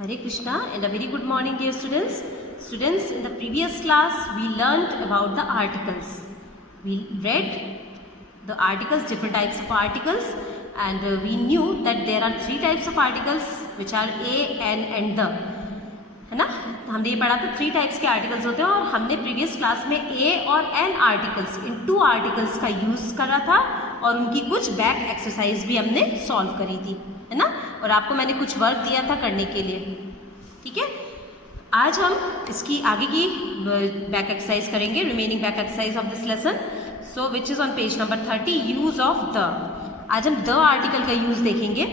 Hare Krishna and a very good morning dear students. Students, in the previous class we learned about the articles. We read the articles, different types of articles, and we knew that there are three types of articles which are a, an and the, है ना. हमने ये पढ़ा था three types के articles होते हैं और हमने प्रीवियस क्लास में ए और एन आर्टिकल्स इन टू आर्टिकल्स का यूज़ करा था और उनकी कुछ बैक एक्सरसाइज भी हमने सॉल्व करी थी, है ना. और आपको मैंने कुछ वर्क दिया था करने के लिए, ठीक है. आज हम इसकी आगे की बैक एक्सरसाइज करेंगे, remaining back exercise of this lesson. So which is on page number 30, use of the. आज हम द आर्टिकल का यूज़ देखेंगे.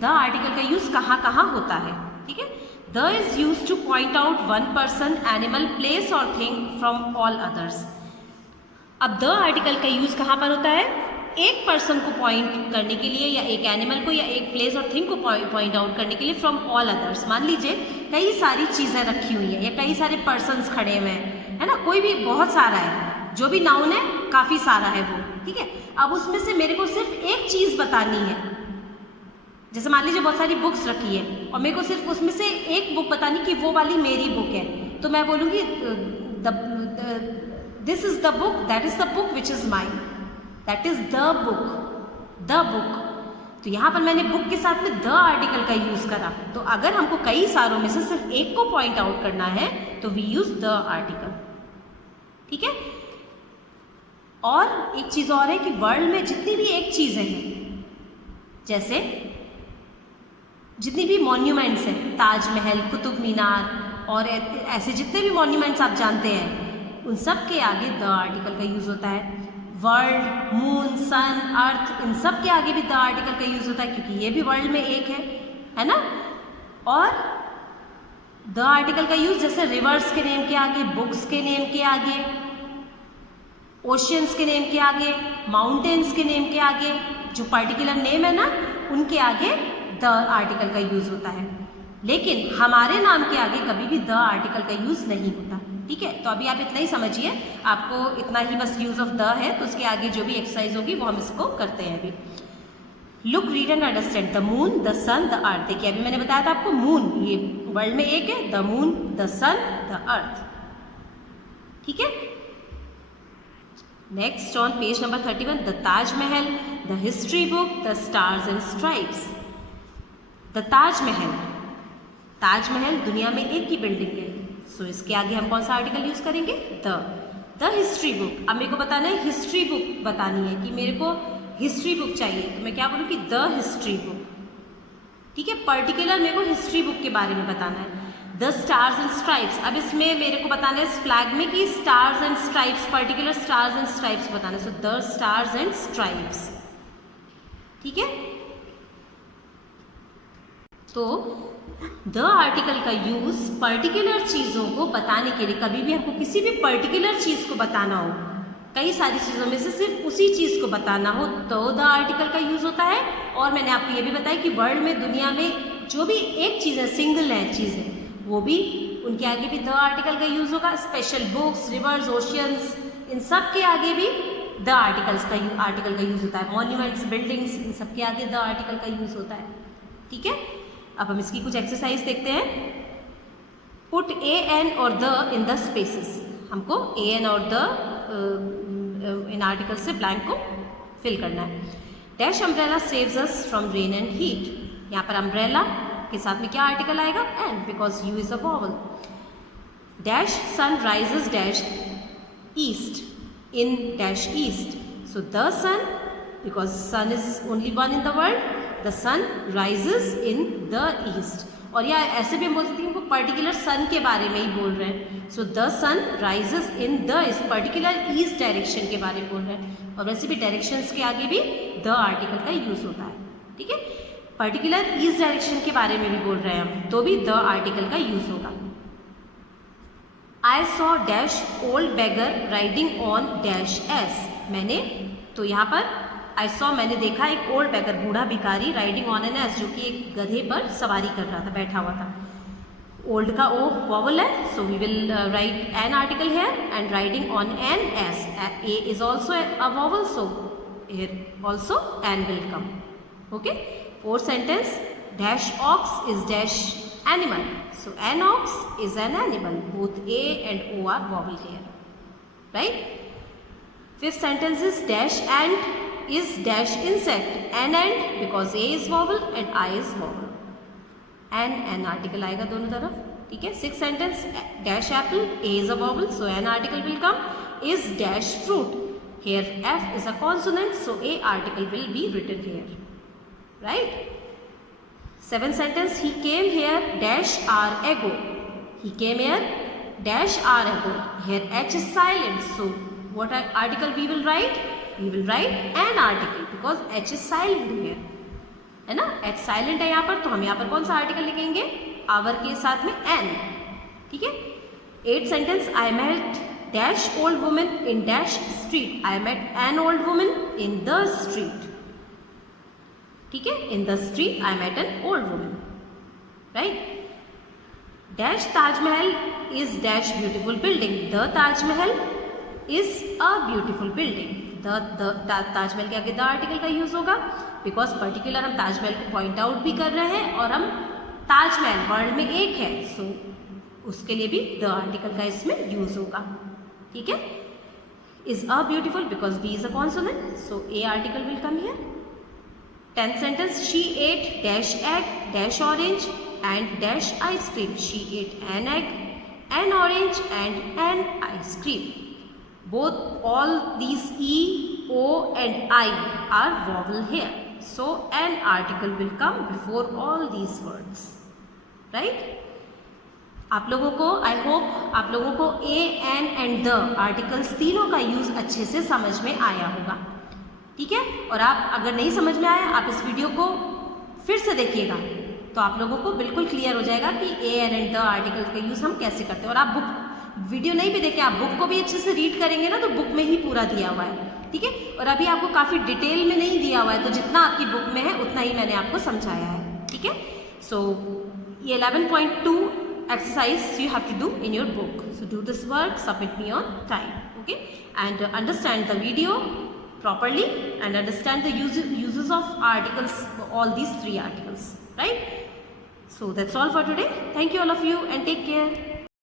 द आर्टिकल का यूज़ कहाँ कहाँ होता है, ठीक है. The is use two point out one person, animal, place और थिंग फ्रॉम ऑल अदर्स. अब द आर्टिकल का यूज़ कहाँ पर होता है? एक पर्सन को पॉइंट करने के लिए या एक एनिमल को या एक प्लेस और थिंग को पॉइंट आउट करने के लिए फ्रॉम ऑल अदर्स. मान लीजिए कई सारी चीज़ें रखी हुई हैं या कई सारे पर्सन्स खड़े हुए हैं, है ना. कोई भी बहुत सारा है, जो भी नाउन है काफ़ी सारा है वो, ठीक है. अब उसमें से मेरे को सिर्फ एक चीज़ बतानी है. जैसे मान लीजिए बहुत सारी बुक्स रखी है और मेरे को सिर्फ उसमें से एक बुक बतानी कि वो वाली मेरी बुक है, तो मैं बोलूँगी this is the book, that is the book which is mine, that is the book, the book. तो यहाँ पर मैंने बुक के साथ में द आर्टिकल का यूज़ करा. तो अगर हमको कई सारों में से सिर्फ एक को पॉइंट आउट करना है तो वी यूज़ द आर्टिकल, ठीक है. और एक चीज़ और है कि वर्ल्ड में जितनी भी एक चीज़ें हैं, जैसे जितनी भी मॉन्यूमेंट्स हैं, ताजमहल, कुतुब मीनार और ऐसे जितने भी मॉन्यूमेंट्स आप जानते हैं, उन सब के आगे द आर्टिकल का यूज़ होता है. वर्ल्ड, मून, सन, अर्थ, इन सब के आगे भी द आर्टिकल का यूज़ होता है क्योंकि ये भी वर्ल्ड में एक है ना. और द आर्टिकल का यूज़ जैसे रिवर्स के नेम के आगे, बुक्स के नेम के आगे, ओशियंस के नेम के आगे, माउंटेन्स के नेम के आगे, जो पर्टिकुलर नेम है ना उनके आगे द आर्टिकल का यूज़ होता है. लेकिन हमारे नाम के आगे कभी भी द आर्टिकल का यूज़ नहीं होता, ठीक है. तो अभी आप इतना ही समझिए, आपको इतना ही बस यूज़ ऑफ द है, तो उसके आगे जो भी एक्सरसाइज होगी वो हम इसको करते हैं अभी. Look, read and understand. The moon, the sun, the earth. देखिए अभी मैंने बताया था आपको मून ये वर्ल्ड में एक है, the moon, the sun, the earth, ठीक है. Next on page number 31, the Taj Mahal, the history book, the stars and stripes. The Taj Mahal, Taj Mahal दुनिया में एक ही बिल्डिंग है, सो इसके आगे हम कौन सा आर्टिकल यूज़ करेंगे? The history book. अब मेरे को बताना है हिस्ट्री बुक बतानी है कि मेरे को हिस्ट्री बुक चाहिए, तो मैं क्या बोलूँगी? द हिस्ट्री बुक, ठीक है. पर्टिकुलर मेरे को हिस्ट्री बुक के बारे में बताना है. The stars and stripes. अब इसमें मेरे को बताना है इस फ्लैग में कि stars and stripes, particular stars and stripes बताना है. So the stars and stripes, ठीक है. तो द आर्टिकल का यूज़ पर्टिकुलर चीज़ों को बताने के लिए, कभी भी हमको किसी भी पर्टिकुलर चीज़ को बताना हो, कई सारी चीज़ों में से सिर्फ उसी चीज़ को बताना हो, तो द आर्टिकल का यूज़ होता है. और मैंने आपको ये भी बताया कि वर्ल्ड में, दुनिया में जो भी एक चीज़ है, सिंगल है चीज़ें, वो भी उनके आगे भी द आर्टिकल का यूज़ होगा. स्पेशल बुक्स, रिवर्स, ओशियंस, इन सब के आगे भी द आर्टिकल का यूज़ होता है. मॉन्यूमेंट्स, बिल्डिंग्स, इन सब के आगे द आर्टिकल का यूज़ होता है, ठीक है. अब हम इसकी कुछ एक्सरसाइज देखते हैं. पुट ए एन और द इन द स्पेसेस. हमको ए एन और द इन आर्टिकल से ब्लैंक को फिल करना है. Dash umbrella saves us from rain and heat. यहाँ पर अम्ब्रेला के साथ में क्या आर्टिकल आएगा? An, because U is a vowel. Dash sun rises dash east in dash east. So the sun, because sun is only one in the world, the sun rises in the east. और या ऐसे भी हम बोल सकते हैं वो particular सन के बारे में ही बोल रहे हैं. So the sun rises in the east, particular east direction के बारे में बोल रहे हैं. और वैसे भी डायरेक्शंस के आगे भी द आर्टिकल का यूज़ होता है, ठीक है. पर्टिकुलर ईस्ट डायरेक्शन के बारे में भी बोल रहे हैं हम, तो भी द आर्टिकल का यूज़ होगा. I saw dash old beggar riding on dash S. मैंने, तो यहाँ पर आई सॉ मैंने देखा एक ओल्ड बेगर, बूढ़ा भिखारी, राइडिंग ऑन एन एस, जो कि एक गधे पर सवारी कर रहा था, बैठा हुआ था. ओल्ड का ओ वॉवल है, so we will write an article here and riding on an S. A is also a vowel, so here also an will come, okay. Fourth sentence, dash ox is dash animal. So an ox is an animal. Both A and O are vowel here. Right? Fifth sentence is dash and is dash insect. An ant because A is vowel and I is vowel. An article आएगा दोनों तरफ. ठीक है. Sixth sentence dash apple. A is a vowel, so an article will come. Is dash fruit. Here F is a consonant, so A article will be written here. Right? Seventh sentence, he came here dash R ago. He came here dash R ago. Here H is silent, so what article we will write? We will write an article because H is silent here. है ना? H silent है यहाँ पर, तो हम यहाँ पर कौन सा आर्टिकल लिखेंगे? आवर के साथ में n. ठीक है. Eighth sentence, I met dash old woman in dash street. I met an old woman in the street. ठीक है. In the street I met an old woman. Right? Dash Taj Mahal is dash beautiful building. The Taj Mahal is a beautiful building. The Taj Mahal के आगे the article का use होगा because particular हम ताज महल को point out भी कर रहे हैं और हम ताज महल वर्ल्ड में एक है, so उसके लिए भी the article का इसमें यूज होगा. ठीक है. Is a beautiful because B is a consonant, so A article will come here. 10th sentence, she ate dash egg dash orange and dash ice cream. She ate an egg, an orange and an ice cream. Both all these E, O and I are vowel here, so an article will come before all these words. Right? आप लोगों को I hope आप लोगों को A N and the articles तीनों का use अच्छे से समझ में आया होगा. ठीक है. और आप अगर नहीं समझ में आया, आप इस वीडियो को फिर से देखिएगा तो आप लोगों को बिल्कुल क्लियर हो जाएगा कि ए एंड द आर्टिकल का यूज हम कैसे करते हैं. और आप बुक वीडियो नहीं भी देखें, आप बुक को भी अच्छे से रीड करेंगे ना, तो बुक में ही पूरा दिया हुआ है. ठीक है. और अभी आपको काफ़ी डिटेल में नहीं दिया हुआ है, तो जितना आपकी बुक में है उतना ही मैंने आपको समझाया है. ठीक है. सो ये 11.2 exercise you have to do in your book. So do this work, submit me on time. Okay. And understand the video properly and understand the uses of articles, all these 3 articles. Right. So that's all for today. Thank you all of you and take care.